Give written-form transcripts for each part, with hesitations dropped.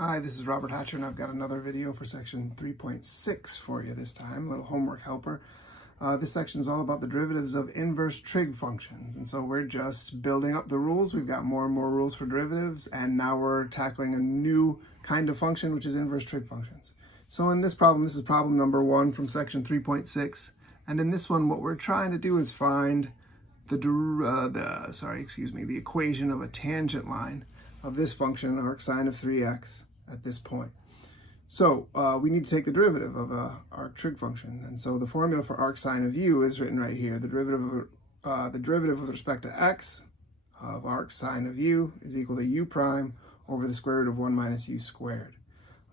Hi, this is Robert Hatcher, and I've got another video for section 3.6 for you this time, a little homework helper. This section is all about the derivatives of inverse trig functions, and so we're just building up the rules. We've got more and more rules for derivatives, and now we're tackling a new kind of function, which is inverse trig functions. So in this problem, this is problem number 1 from section 3.6, and in this one, what we're trying to do is find the equation of a tangent line of this function, arc sine of 3x, at this point. So we need to take the derivative of a arc trig function, and so the formula for arc sine of u is written right here. The derivative with respect to x of arc sine of u is equal to u prime over the square root of 1 minus u squared.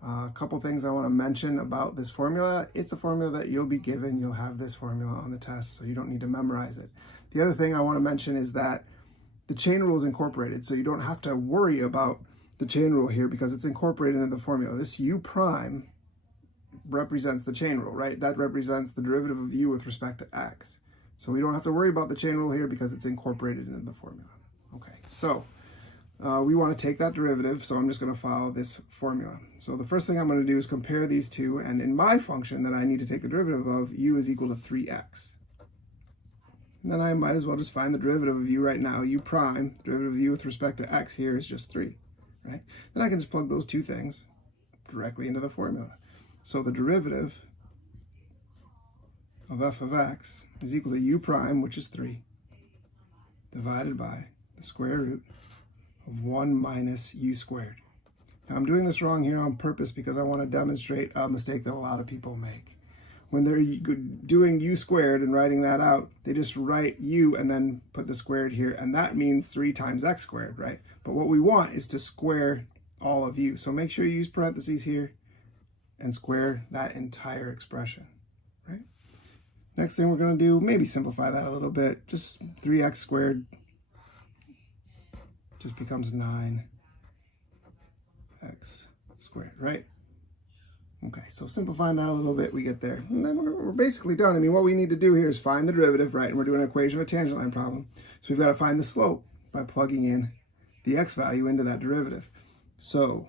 A couple things I want to mention about this formula. It's a formula that you'll be given. You'll have this formula on the test, so you don't need to memorize it. The other thing I want to mention is that the chain rule is incorporated, so you don't have to worry about the chain rule here because it's incorporated into the formula. This u prime represents the chain rule, right? That represents the derivative of u with respect to x. So we don't have to worry about the chain rule here because it's incorporated into the formula. Okay, so we want to take that derivative, so I'm just going to follow this formula. So the first thing I'm going to do is compare these two, and in my function that I need to take the derivative of, u is equal to 3x. And then I might as well just find the derivative of u right now. U prime, the derivative of u with respect to x here is just 3. Right? Then I can just plug those two things directly into the formula. So the derivative of f of x is equal to u prime, which is 3, divided by the square root of 1 minus u squared. Now I'm doing this wrong here on purpose because I want to demonstrate a mistake that a lot of people make. When they're doing u squared and writing that out, they just write u and then put the squared here, and that means 3 times x squared, right? But what we want is to square all of u. So make sure you use parentheses here and square that entire expression, right? Next thing we're going to do, maybe simplify that a little bit. Just 3x squared just becomes 9x squared, right? Okay, so simplifying that a little bit, we get there. And then we're basically done. I mean, what we need to do here is find the derivative, right? And we're doing an equation of a tangent line problem. So we've got to find the slope by plugging in the x value into that derivative. So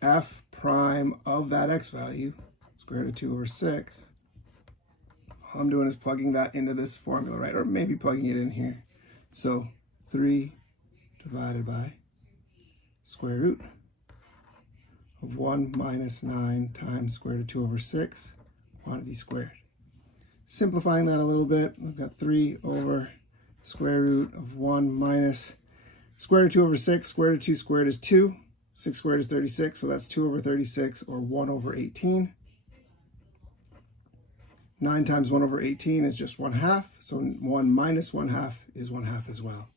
f prime of that x value, square root of 2 over 6, all I'm doing is plugging that into this formula, right? Or maybe plugging it in here. So 3 divided by square root of 1 minus 9 times square root of 2 over 6, quantity squared. Simplifying that a little bit, I've got 3 over square root of 1 minus square root of 2 over 6. Square root of 2 squared is 2. 6 squared is 36, so that's 2 over 36, or 1 over 18. 9 times 1 over 18 is just 1/2, so 1 minus 1/2 is 1/2 as well.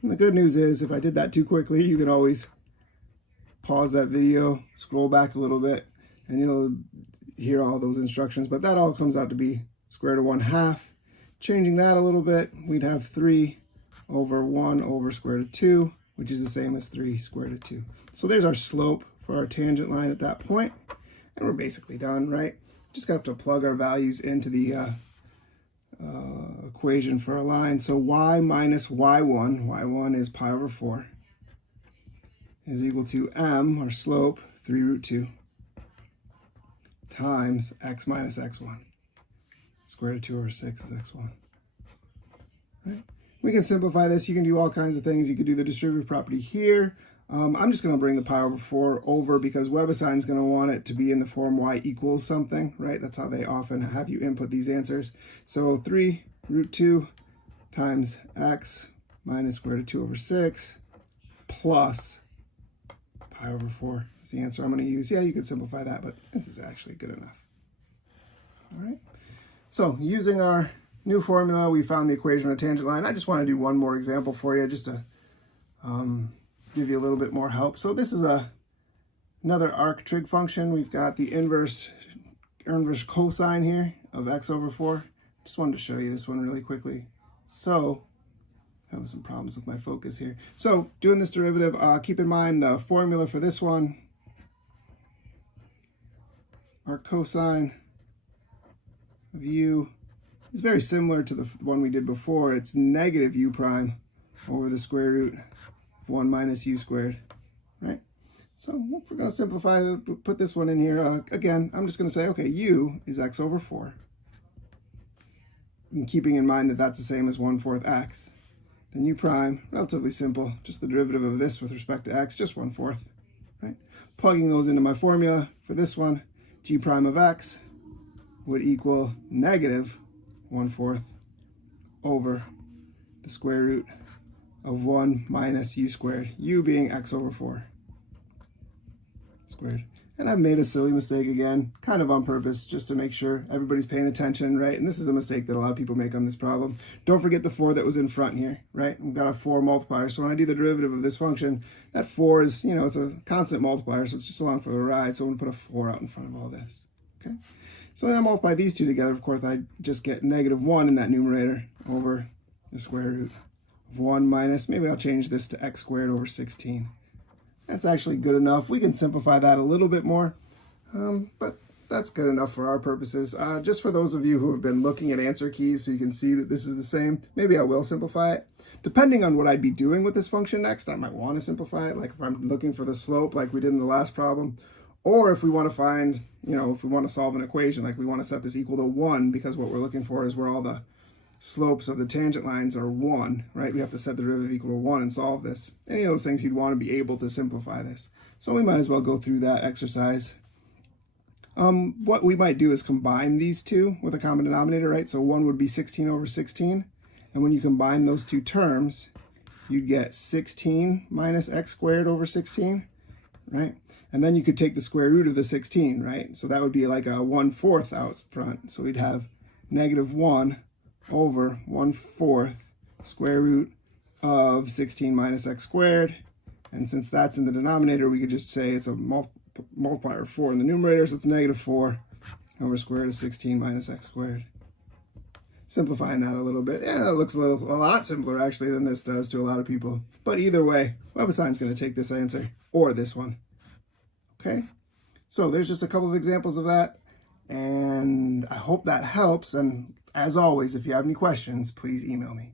And the good news is, if I did that too quickly, you can always pause that video, scroll back a little bit, and you'll hear all those instructions. But that all comes out to be square root of 1/2. Changing that a little bit, we'd have 3 over 1 over square root of 2, which is the same as 3 square root of 2. So there's our slope for our tangent line at that point, and we're basically done, right? Just got to plug our values into the equation for a line. So y minus y1 is pi over 4, is equal to m, our slope, 3 root 2, times x minus x1. Square root of 2 over 6 is x1. Right? We can simplify this. You can do all kinds of things. You could do the distributive property here. I'm just going to bring the pi over 4 over because WebAssign is going to want it to be in the form y equals something, right? That's how they often have you input these answers. So 3 root 2 times x minus square root of 2 over 6 plus pi over 4 is the answer I'm going to use. Yeah, you could simplify that, but this is actually good enough. All right. So using our new formula, we found the equation of a tangent line. I just want to do one more example for you just to give you a little bit more help. So this is another arc trig function. We've got the inverse cosine here of x over 4. Just wanted to show you this one really quickly. So having some problems with my focus here. So doing this derivative, keep in mind the formula for this one, our cosine of u, is very similar to the one we did before. It's negative u prime over the square root of 1 minus u squared, right? So if we're going to simplify, put this one in here. Again, I'm just going to say, okay, u is x over 4. And keeping in mind that that's the same as 1/4 x. Then u prime, relatively simple, just the derivative of this with respect to x, just 1/4. Right? Plugging those into my formula for this one, g prime of x would equal negative 1/4 over the square root of 1 minus u squared, u being x over 4 squared. And I've made a silly mistake again, kind of on purpose, just to make sure everybody's paying attention, right? And this is a mistake that a lot of people make on this problem. Don't forget the 4 that was in front here, right? We've got a 4 multiplier. So when I do the derivative of this function, that 4 is, it's a constant multiplier, so it's just along for the ride. So I'm going to put a 4 out in front of all this, okay? So when I multiply these two together, of course, I just get negative 1 in that numerator over the square root of 1 minus, maybe I'll change this to x squared over 16. That's actually good enough. We can simplify that a little bit more, but that's good enough for our purposes. Just for those of you who have been looking at answer keys so you can see that this is the same, maybe I will simplify it. Depending on what I'd be doing with this function next, I might want to simplify it, like if I'm looking for the slope like we did in the last problem, or if we want to find, if we want to solve an equation, like we want to set this equal to 1, because what we're looking for is where all the slopes of the tangent lines are 1, right? We have to set the derivative equal to 1 and solve this. Any of those things you'd want to be able to simplify this. So we might as well go through that exercise. What we might do is combine these two with a common denominator, right? So 1 would be 16 over 16. And when you combine those two terms, you'd get 16 minus x squared over 16, right? And then you could take the square root of the 16, right? So that would be like a 1/4 out front. So we'd have negative 1 over 1/4 square root of 16 minus x squared. And since that's in the denominator, we could just say it's a multiplier of 4 in the numerator, so it's negative 4 over square root of 16 minus x squared. Simplifying that a little bit. Yeah, it looks a lot simpler actually than this does to a lot of people. But either way, WebAssign going to take this answer or this one. Okay, so there's just a couple of examples of that, and I hope that helps. And as always, if you have any questions, please email me.